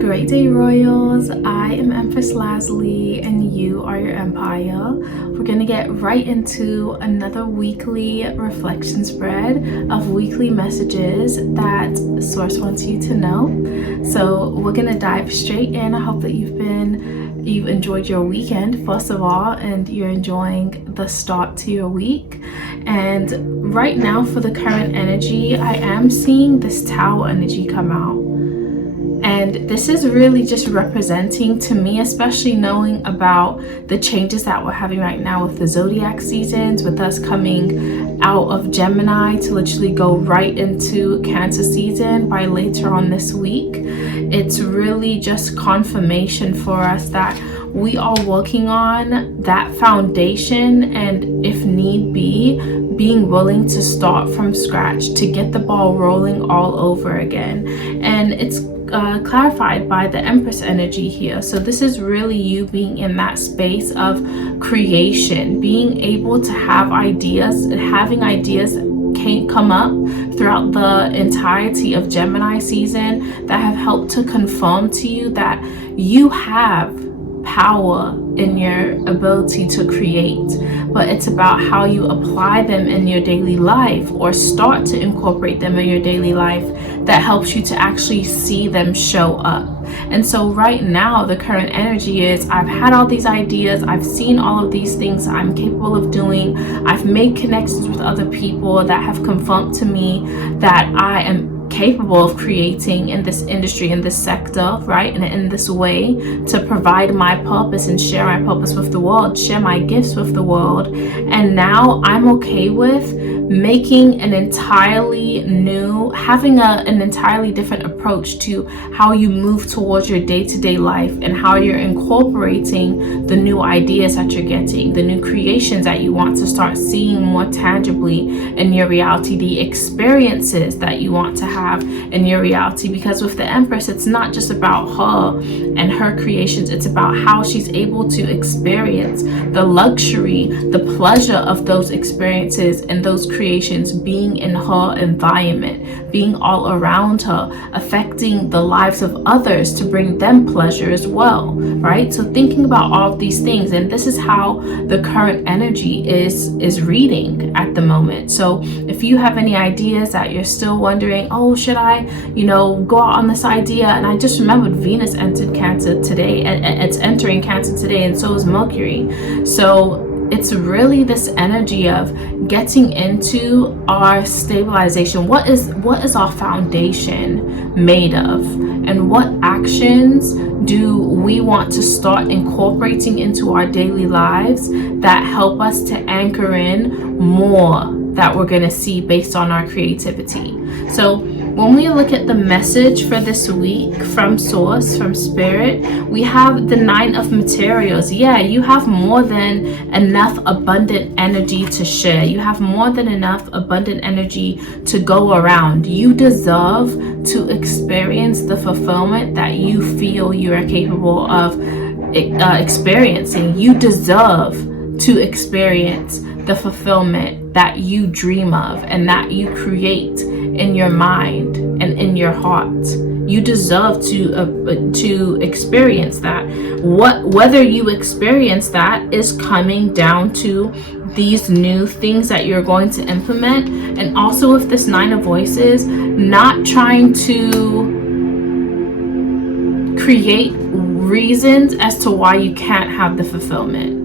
Great day, Royals. I am Empress Lazuli and you are your empire. We're going to get right into another weekly reflection spread of weekly messages that Source wants you to know. So we're going to dive straight in. I hope that you've enjoyed your weekend, first of all, and you're enjoying the start to your week. And right now, for the current energy, I am seeing this Tower energy come out. And this is really just representing to me, especially knowing about the changes that we're having right now with the zodiac seasons, with us coming out of Gemini to literally go right into Cancer season by later on this week. It's really just confirmation for us that we are working on that foundation, and if need be, being willing to start from scratch to get the ball rolling all over again. And it's clarified by the Empress energy here. So this is really you being in that space of creation, being able to have ideas, and having ideas can't come up throughout the entirety of Gemini season that have helped to confirm to you that you have power in your ability to create, but it's about how you apply them in your daily life or start to incorporate them in your daily life that helps you to actually see them show up. And so right now the current energy is, I've had all these ideas, I've seen all of these things I'm capable of doing, I've made connections with other people that have confirmed to me that I am capable of creating in this industry, in this sector, right, and in this way to provide my purpose and share my purpose with the world, share my gifts with the world. And now I'm okay with making an entirely new, having an entirely different approach to how you move towards your day-to-day life and how you're incorporating the new ideas that you're getting, the new creations that you want to start seeing more tangibly in your reality, the experiences that you want to have in your reality. Because with the Empress, it's not just about her and her creations, it's about how she's able to experience the luxury, the pleasure of those experiences and those creations being in her environment, being all around her, affecting the lives of others to bring them pleasure as well, right? So thinking about all of these things, and this is how the current energy is reading at the moment. So if you have any ideas that you're still wondering, oh, should I, go out on this idea? And I just remembered Venus entered Cancer today, and it's entering Cancer today, and so is Mercury. So it's really this energy of getting into our stabilization. What is our foundation made of? And what actions do we want to start incorporating into our daily lives that help us to anchor in more that we're going to see based on our creativity? So when we look at the message for this week from Source, from Spirit, we have the 9 of Materials. Yeah, you have more than enough abundant energy to share. You have more than enough abundant energy to go around. You deserve to experience the fulfillment that you feel you are capable of experiencing. You deserve to experience the fulfillment that you dream of and that you create in your mind and in your heart. You deserve to experience that. Whether you experience that is coming down to these new things that you're going to implement. And also with this 9 of Voices, not trying to create reasons as to why you can't have the fulfillment.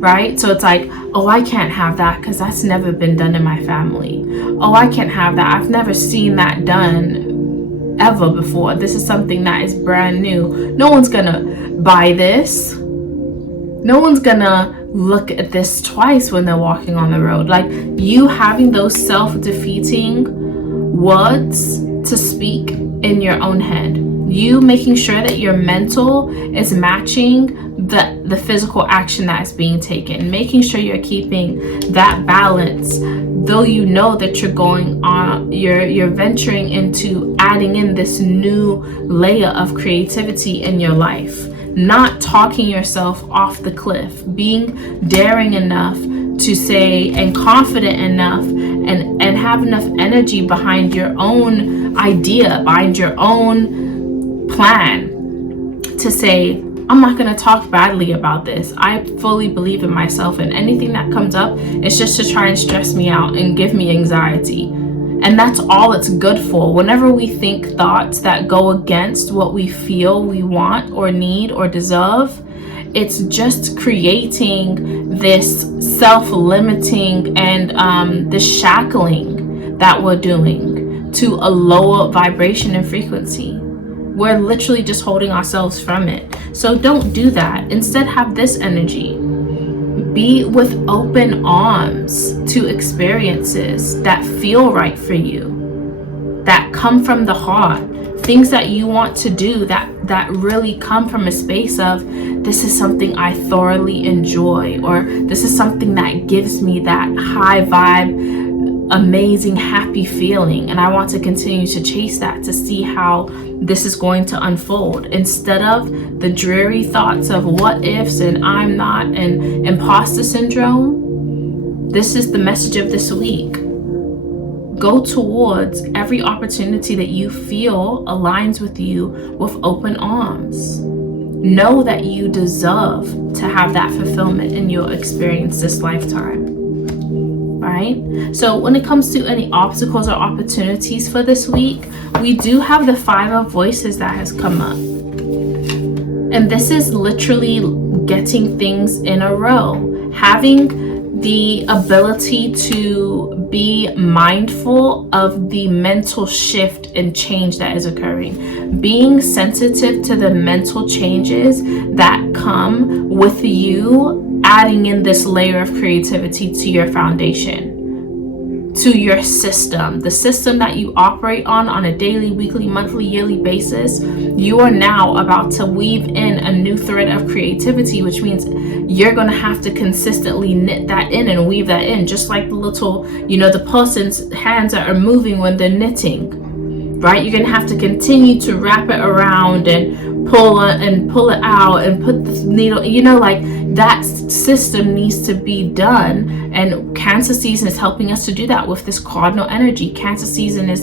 Right? So it's like, oh, I can't have that because that's never been done in my family. Oh, I can't have that. I've never seen that done ever before. This is something that is brand new. No one's gonna buy this. No one's gonna look at this twice when they're walking on the road. Like, you having those self-defeating words to speak in your own head. You making sure that your mental is matching the physical action that is being taken, making sure you're keeping that balance, though you know that you're going on, you're venturing into adding in this new layer of creativity in your life. Not talking yourself off the cliff, being daring enough to say, and confident enough and have enough energy behind your own idea, behind your own plan, to say, I'm not going to talk badly about this. I fully believe in myself, and anything that comes up is just to try and stress me out and give me anxiety. And that's all it's good for. Whenever we think thoughts that go against what we feel we want or need or deserve, it's just creating this self-limiting and this shackling that we're doing to a lower vibration and frequency. We're literally just holding ourselves from it. So don't do that. Instead, have this energy. Be with open arms to experiences that feel right for you, that come from the heart, things that you want to do that really come from a space of, this is something I thoroughly enjoy, or this is something that gives me that high vibe, amazing, happy feeling, and I want to continue to chase that to see how this is going to unfold, instead of the dreary thoughts of what ifs and I'm not and imposter syndrome. This is the message of this week. Go towards every opportunity that you feel aligns with you with open arms. Know that you deserve to have that fulfillment in your experience this lifetime. Right? So when it comes to any obstacles or opportunities for this week, we do have the 5 of Voices that has come up. And this is literally getting things in a row. Having the ability to be mindful of the mental shift and change that is occurring. Being sensitive to the mental changes that come with you adding in this layer of creativity to your foundation, to your system, the system that you operate on a daily, weekly, monthly, yearly basis. You are now about to weave in a new thread of creativity, which means you're going to have to consistently knit that in and weave that in, just like the little, the person's hands that are moving when they're knitting, right? You're going to have to continue to wrap it around and pull it out and put the needle, that system needs to be done. And Cancer season is helping us to do that with this cardinal energy. Cancer season is,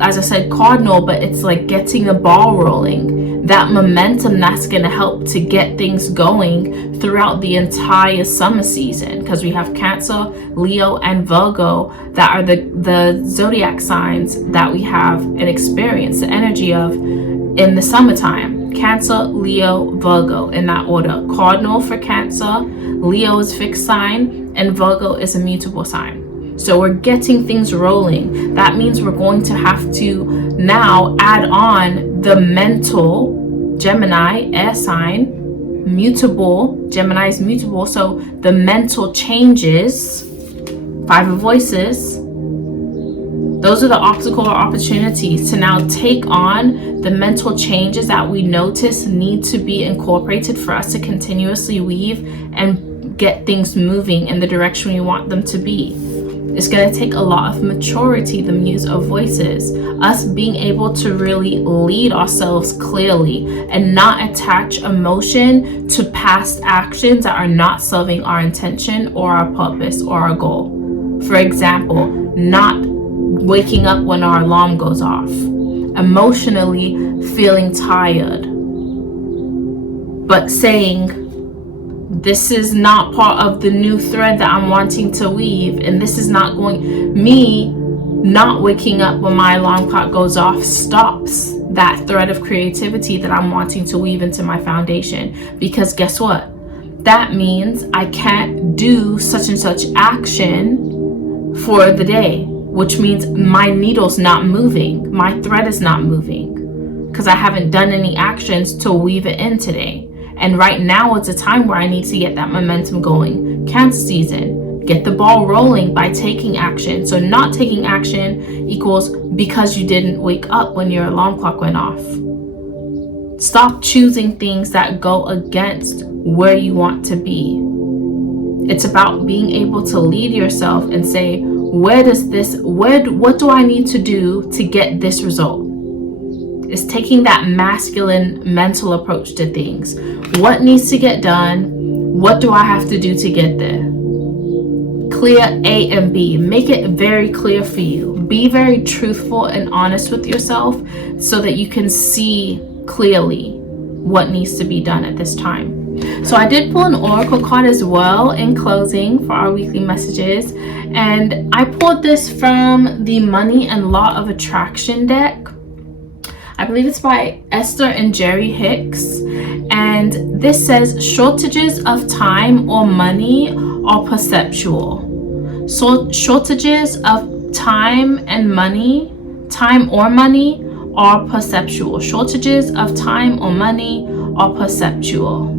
as I said, cardinal, but it's like getting the ball rolling, that momentum that's going to help to get things going throughout the entire summer season, because we have Cancer, Leo, and Virgo that are the zodiac signs that we have and experience the energy of in the summertime. Cancer, Leo, Virgo, in that order. Cardinal for Cancer, Leo is fixed sign, and Virgo is a mutable sign. So we're getting things rolling. That means we're going to have to now add on the mental, Gemini, air sign, mutable, Gemini is mutable, so the mental changes, 5 of Voices. Those are the obstacle or opportunities to now take on the mental changes that we notice need to be incorporated for us to continuously weave and get things moving in the direction we want them to be. It's going to take a lot of maturity, the Muse of Voices, us being able to really lead ourselves clearly and not attach emotion to past actions that are not serving our intention or our purpose or our goal. For example, not waking up when our alarm goes off, emotionally feeling tired, but saying, this is not part of the new thread that I'm wanting to weave, and this is not me not waking up when my alarm clock goes off stops that thread of creativity that I'm wanting to weave into my foundation. Because guess what? That means I can't do such and such action for the day, which means my needle's not moving, my thread is not moving, because I haven't done any actions to weave it in today. And right now it's a time where I need to get that momentum going. Cancer season, get the ball rolling by taking action. So not taking action equals because you didn't wake up when your alarm clock went off. Stop choosing things that go against where you want to be. It's about being able to lead yourself and say, what do I need to do to get this result? It's taking that masculine mental approach to things. What needs to get done? What do I have to do to get there? clear A and B. Make it very clear for you. Be very truthful and honest with yourself so that you can see clearly what needs to be done at this time. So I did pull an oracle card as well in closing for our weekly messages, and I pulled this from the Money and Law of Attraction deck. I believe it's by Esther and Jerry Hicks, and this says shortages of time or money are perceptual. So shortages of time or money are perceptual. Shortages of time or money are perceptual.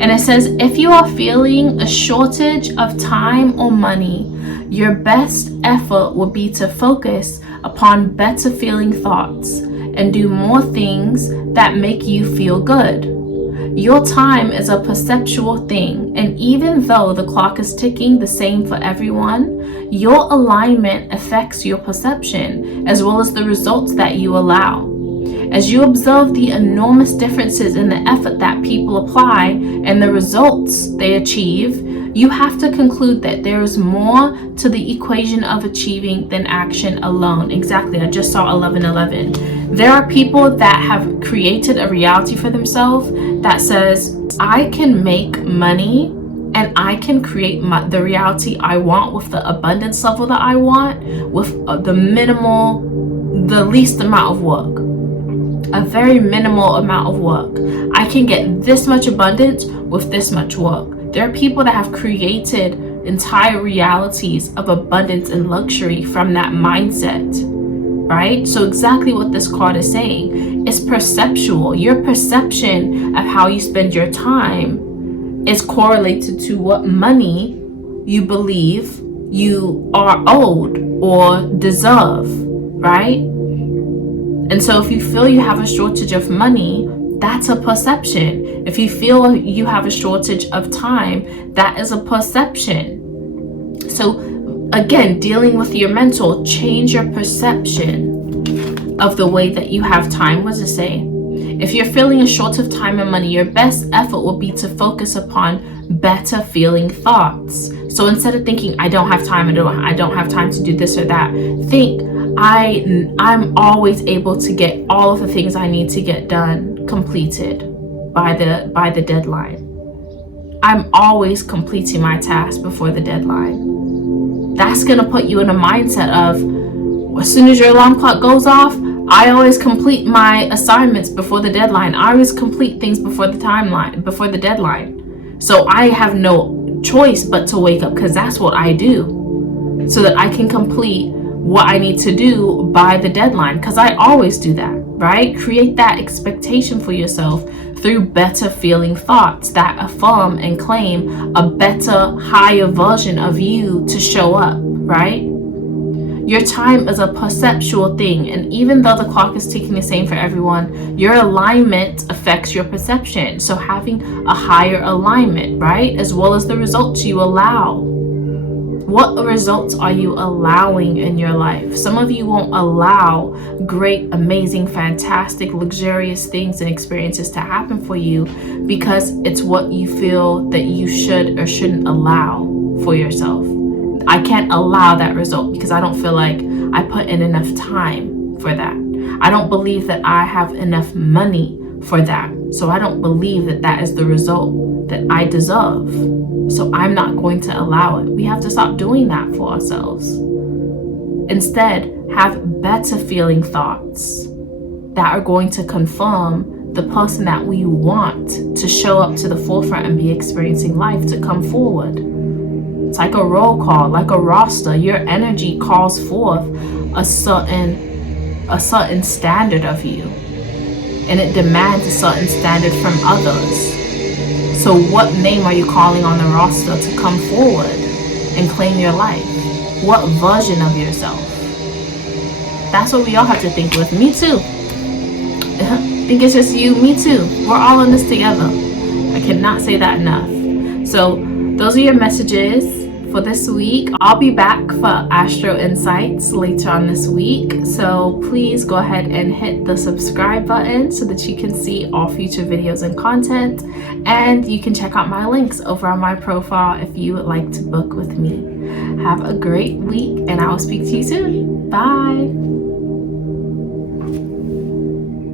And it says, if you are feeling a shortage of time or money, your best effort would be to focus upon better feeling thoughts and do more things that make you feel good. Your time is a perceptual thing, and even though the clock is ticking the same for everyone, your alignment affects your perception as well as the results that you allow. As you observe the enormous differences in the effort that people apply and the results they achieve, you have to conclude that there is more to the equation of achieving than action alone. Exactly, I just saw 1111. There are people that have created a reality for themselves that says, I can make money and I can create the reality I want with the abundance level that I want with the least amount of work. A very minimal amount of work. I can get this much abundance with this much work. There are people that have created entire realities of abundance and luxury from that mindset, right? So exactly what this card is saying is perceptual. Your perception of how you spend your time is correlated to what money you believe you are owed or deserve, right? And so if you feel you have a shortage of money, that's a perception. If you feel you have a shortage of time, that is a perception. So again, dealing with your mental, change your perception of the way that you have time. What does it say? If you're feeling a short of time and money, your best effort will be to focus upon better feeling thoughts. So instead of thinking, I don't have time, I don't have time to do this or that, think, I'm always able to get all of the things I need to get done completed by the deadline. I'm always completing my task before the deadline. That's going to put you in a mindset of, as soon as your alarm clock goes off, I always complete my assignments before the deadline. I always complete things before the deadline. So I have no choice but to wake up, because that's what I do, so that I can complete what I need to do by the deadline, because I always do that, right? Create that expectation for yourself through better feeling thoughts that affirm and claim a better, higher version of you to show up, right? Your time is a perceptual thing, and even though the clock is ticking the same for everyone, your alignment affects your perception. So having a higher alignment, right, as well as the results you allow. What results are you allowing in your life? Some of you won't allow great, amazing, fantastic, luxurious things and experiences to happen for you because it's what you feel that you should or shouldn't allow for yourself. I can't allow that result because I don't feel like I put in enough time for that. I don't believe that I have enough money for that. So I don't believe that that is the result that I deserve. So I'm not going to allow it. We have to stop doing that for ourselves. Instead, have better feeling thoughts that are going to confirm the person that we want to show up to the forefront and be experiencing life, to come forward. It's like a roll call, like a roster. Your energy calls forth a certain standard of you, and it demands a certain standard from others. So what name are you calling on the roster to come forward and claim your life? What version of yourself? That's what we all have to think with. Me too. Think it's just you? Me too. We're all in this together. I cannot say that enough. So those are your messages for this week. I'll be back for Astro Insights later on this week. So please go ahead and hit the subscribe button so that you can see all future videos and content. And you can check out my links over on my profile if you would like to book with me. Have a great week, and I will speak to you soon. Bye.